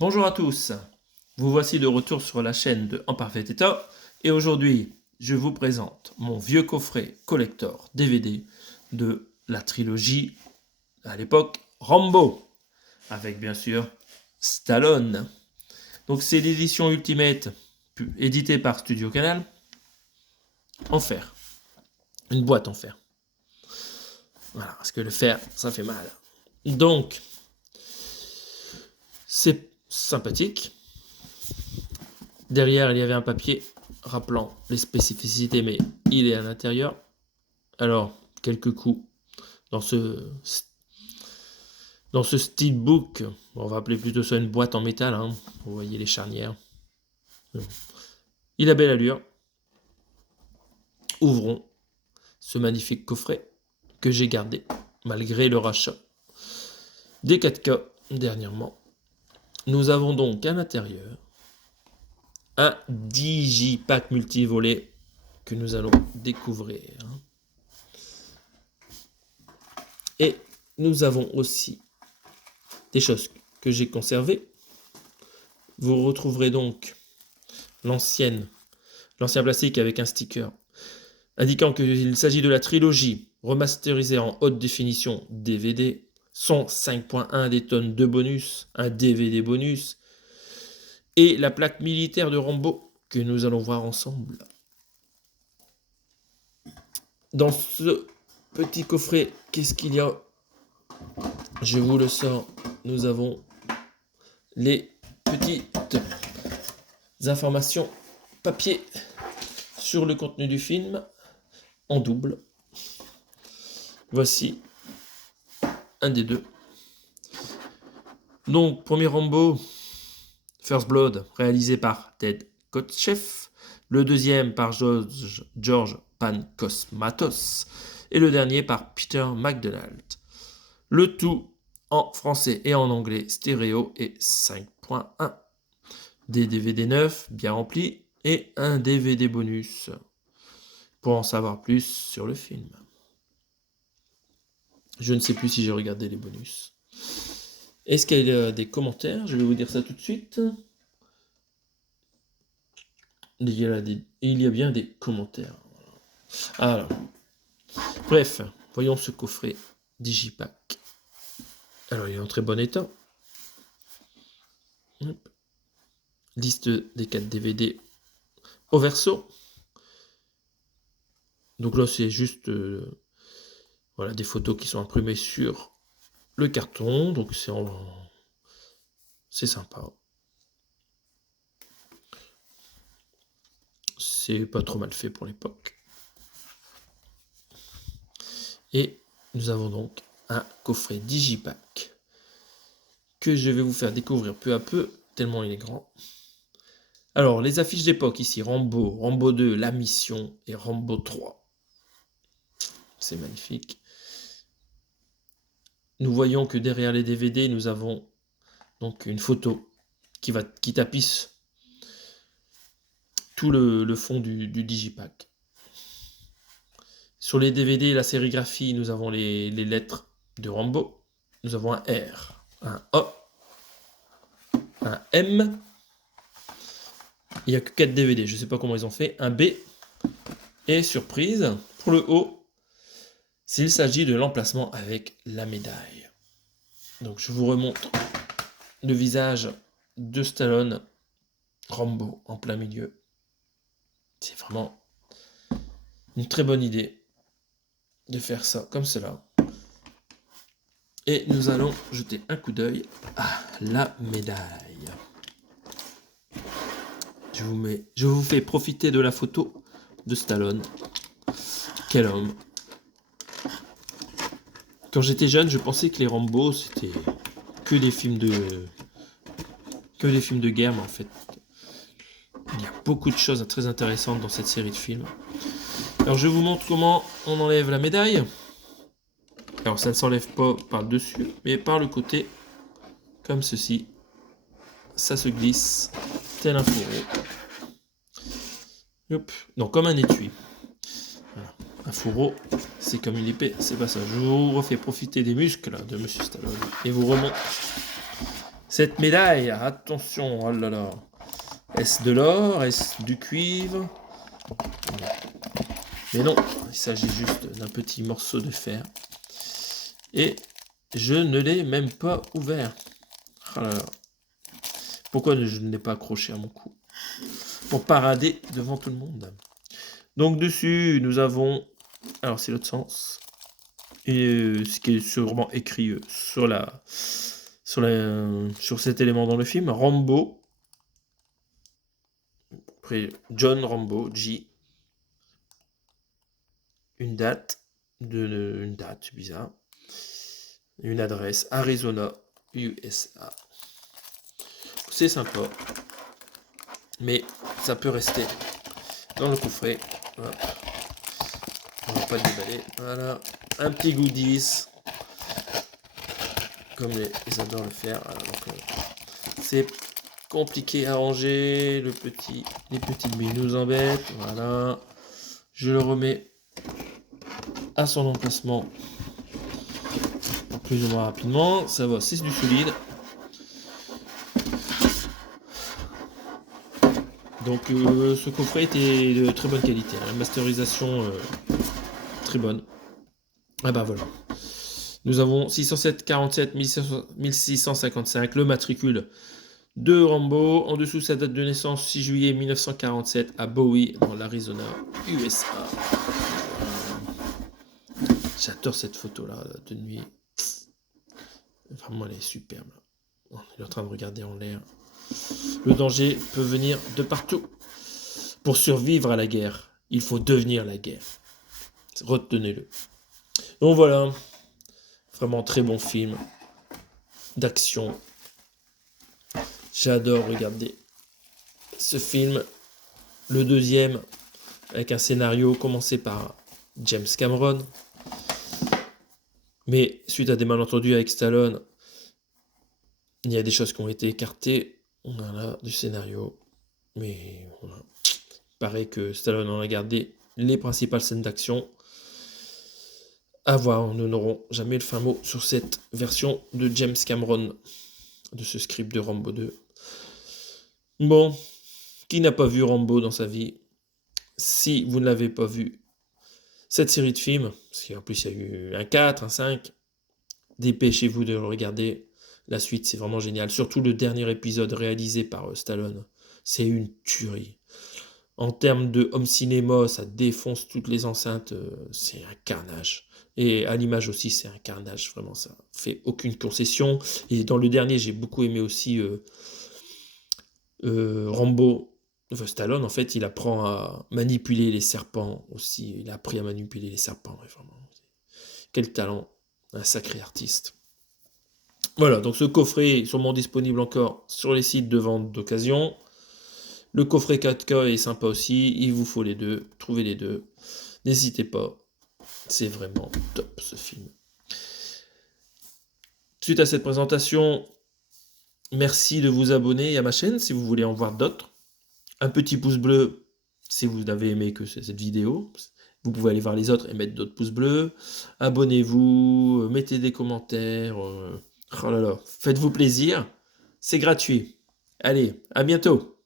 Bonjour à tous, vous voici de retour sur la chaîne de En Parfait État et aujourd'hui je vous présente mon vieux coffret collector DVD de la trilogie à l'époque Rambo avec bien sûr Stallone. Donc c'est l'édition Ultimate éditée par Studio Canal en fer, une boîte en fer. Voilà, parce que le fer ça fait mal. Donc c'est sympathique. Derrière, il y avait un papier rappelant les spécificités, mais il est à l'intérieur. Alors, quelques coups dans ce steelbook. On va appeler plutôt ça une boîte en métal. Hein. Vous voyez les charnières. Il a belle allure. Ouvrons ce magnifique coffret que j'ai gardé malgré le rachat des 4K dernièrement. Nous avons donc à l'intérieur un digipack multivolet que nous allons découvrir. Et nous avons aussi des choses que j'ai conservées. Vous retrouverez donc l'ancien plastique avec un sticker indiquant qu'il s'agit de la trilogie remasterisée en haute définition DVD, son 5.1 des tonnes de bonus, un DVD bonus, et la plaque militaire de Rambo que nous allons voir ensemble. Dans ce petit coffret, qu'est-ce qu'il y a? Je vous le sors. Nous avons les petites informations papier sur le contenu du film en double. Voici un des deux. Donc, premier Rambo, First Blood, réalisé par Ted Kotcheff. Le deuxième par George Pankosmatos. Et le dernier par Peter McDonald. Le tout en français et en anglais stéréo et 5.1. Des DVD neufs bien remplis et un DVD bonus pour en savoir plus sur le film. Je ne sais plus si j'ai regardé les bonus. Est-ce qu'il y a des commentaires? Je vais vous dire ça tout de suite. Il y a bien des commentaires. Alors, bref, voyons ce coffret Digipack. Alors, il est en très bon état. Hop. Liste des 4 DVD au verso. Donc là, c'est juste voilà, des photos qui sont imprimées sur le carton. Donc c'est sympa. C'est pas trop mal fait pour l'époque. Et nous avons donc un coffret Digipack que je vais vous faire découvrir peu à peu, tellement il est grand. Alors, les affiches d'époque ici, Rambo, Rambo 2, La Mission et Rambo 3. C'est magnifique. Nous voyons que derrière les DVD, nous avons donc une photo qui tapisse tout le fond du Digipack. Sur les DVD, la sérigraphie, nous avons les lettres de Rambo. Nous avons un R, un A, un M. Il n'y a que 4 DVD, je ne sais pas comment ils ont fait. Un B. Et surprise, pour le haut, s'il s'agit de l'emplacement avec la médaille. Donc je vous remontre le visage de Stallone, Rambo en plein milieu. C'est vraiment une très bonne idée de faire ça comme cela. Et nous allons jeter un coup d'œil à la médaille. Je vous fais profiter de la photo de Stallone. Quel homme. Quand j'étais jeune, je pensais que les Rambo, c'était que des films de guerre, mais en fait, il y a beaucoup de choses très intéressantes dans cette série de films. Alors, je vous montre comment on enlève la médaille. Alors, ça ne s'enlève pas par le dessus, mais par le côté, comme ceci. Ça se glisse, tel un fourreau. Hop. Donc, comme un étui. Voilà. Un fourreau, c'est comme une épée, c'est pas ça. Je vous refais profiter des muscles de Monsieur Stallone et vous remonte Cette médaille, attention, oh là là. Est-ce de l'or? Est-ce du cuivre? Mais non, il s'agit juste d'un petit morceau de fer. Et je ne l'ai même pas ouvert. Oh là là. Pourquoi je ne l'ai pas accroché à mon cou? Pour parader devant tout le monde. Donc dessus, nous avons... Alors c'est l'autre sens. Et ce qui est sûrement écrit sur cet élément dans le film. Rambo. Après John Rambo, J. Une date. Une date, c'est bizarre. Une adresse. Arizona, USA. C'est sympa. Mais ça peut rester dans le coffret. Hop. On va pas le déballer. Voilà. Un petit goodies. Comme ils adorent le faire. Voilà, donc, c'est compliqué à ranger. Les petites billes nous embêtent. Voilà. Je le remets à son emplacement plus ou moins rapidement. Ça va, c'est du solide. Donc ce coffret était de très bonne qualité. La masterisation très bonne. Ah bah voilà. Nous avons 607 47 1655, le matricule de Rambo. En dessous, sa date de naissance, 6 juillet 1947 à Bowie, dans l'Arizona, USA. J'adore cette photo-là de nuit. Vraiment, elle est superbe. On est en train de regarder en l'air. Le danger peut venir de partout. Pour survivre à la guerre, il faut devenir la guerre. Retenez-le. Donc voilà. Vraiment très bon film d'action. J'adore regarder ce film. Le deuxième, avec un scénario commencé par James Cameron. Mais suite à des malentendus avec Stallone, il y a des choses qui ont été écartées du scénario. Mais voilà. Il paraît que Stallone en a gardé les principales scènes d'action. À voir, nous n'aurons jamais le fin mot sur cette version de James Cameron, de ce script de Rambo 2. Bon, qui n'a pas vu Rambo dans sa vie? Si vous ne l'avez pas vu, cette série de films, parce qu'en plus il y a eu un 4, un 5, dépêchez-vous de le regarder. La suite, c'est vraiment génial. Surtout le dernier épisode réalisé par Stallone. C'est une tuerie. En termes de home cinéma, ça défonce toutes les enceintes. C'est un carnage. Et à l'image aussi, c'est un carnage. Vraiment, ça fait aucune concession. Et dans le dernier, j'ai beaucoup aimé aussi Rambo. Enfin, Stallone, en fait, il apprend à manipuler les serpents aussi. Il a appris à manipuler les serpents. Ouais, vraiment. Quel talent. Un sacré artiste. Voilà, donc ce coffret est sûrement disponible encore sur les sites de vente d'occasion. Le coffret 4K est sympa aussi, il vous faut les deux, trouvez les deux. N'hésitez pas, c'est vraiment top ce film. Suite à cette présentation, merci de vous abonner à ma chaîne si vous voulez en voir d'autres. Un petit pouce bleu si vous avez aimé cette vidéo. Vous pouvez aller voir les autres et mettre d'autres pouces bleus. Abonnez-vous, mettez des commentaires. Oh là là, faites-vous plaisir, c'est gratuit. Allez, à bientôt.